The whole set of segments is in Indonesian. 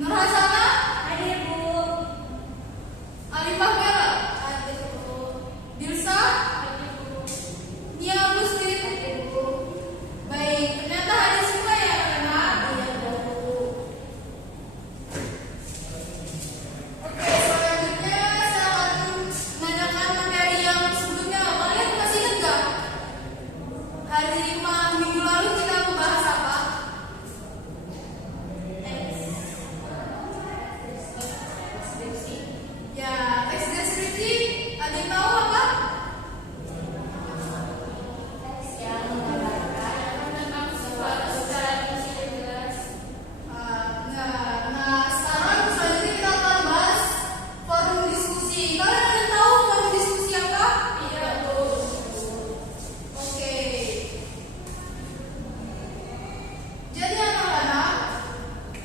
Nur Hasana, Hadir, Bu. Alifah Bella, Hadir, Bu. Dilsa, Hadir, Bu. Nia Agustin. Hadir, Bu. Baik, ternyata hadir semua ya anak-anak. Iya, Bu. Oke, selanjutnya saya akan menanyakan materi yang sebelumnya. Kalian masih ingat nggak? Hari 5 minggu lalu kita membahas apa? Deskripsi. Ya, teks deskripsi. Ada yang tahu apa? Teks yang menggambarkan tentang secara rinci dan jelas. Nah, sekarang selanjutnya kita akan bahas forum diskusi. Kalian ada yang tahu forum diskusi apa? Iya, Bu. Oke. Jadi anak-anak,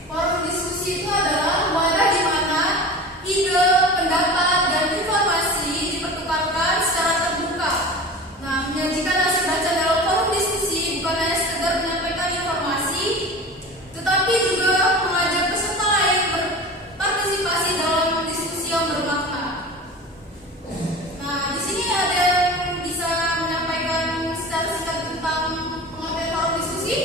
forum diskusi itu adalah wadah di mana ide, pendapat, dan informasi dipertukarkan secara terbuka. Nah, menyajikan hasil baca dalam forum diskusi bukan hanya sekedar menyampaikan informasi, tetapi juga mengajak peserta lain berpartisipasi dalam diskusi yang bermakna. Nah, di sini ada yang bisa menyampaikan secara singkat tentang pengertian forum diskusi?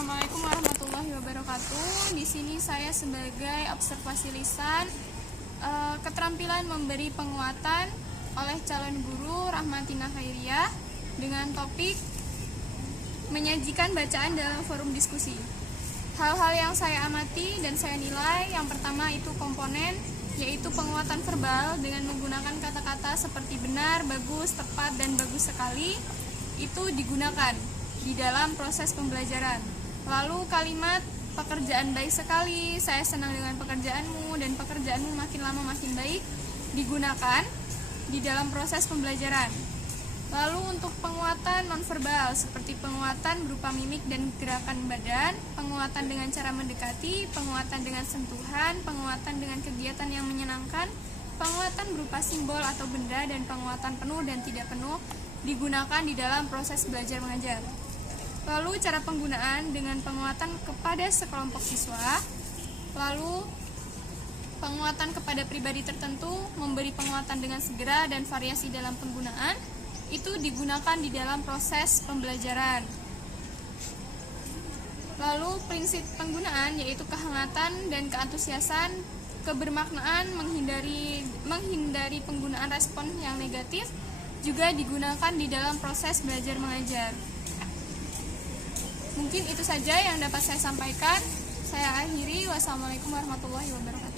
Assalamualaikum warahmatullahi wabarakatuh. Di sini saya sebagai observasi lisan keterampilan memberi penguatan oleh calon guru Rahmatina Khairiyah dengan topik menyajikan bacaan dalam forum diskusi. Hal-hal yang saya amati dan saya nilai, yang pertama itu komponen, yaitu penguatan verbal dengan menggunakan kata-kata seperti benar, bagus, tepat, dan bagus sekali, itu digunakan di dalam proses pembelajaran. Lalu kalimat pekerjaan baik sekali, saya senang dengan pekerjaanmu, dan pekerjaanmu makin lama makin baik, digunakan di dalam proses pembelajaran. Lalu untuk penguatan nonverbal seperti penguatan berupa mimik dan gerakan badan, penguatan dengan cara mendekati, penguatan dengan sentuhan, penguatan dengan kegiatan yang menyenangkan, penguatan berupa simbol atau benda, dan penguatan penuh dan tidak penuh digunakan di dalam proses belajar mengajar. Lalu cara penggunaan dengan penguatan kepada sekelompok siswa, lalu penguatan kepada pribadi tertentu, memberi penguatan dengan segera dan variasi dalam penggunaan, itu digunakan di dalam proses pembelajaran. Lalu prinsip penggunaan yaitu kehangatan dan keantusiasan, kebermaknaan, menghindari penggunaan respon yang negatif, juga digunakan di dalam proses belajar mengajar. Mungkin itu saja yang dapat saya sampaikan. Saya akhiri. Wassalamualaikum warahmatullahi wabarakatuh.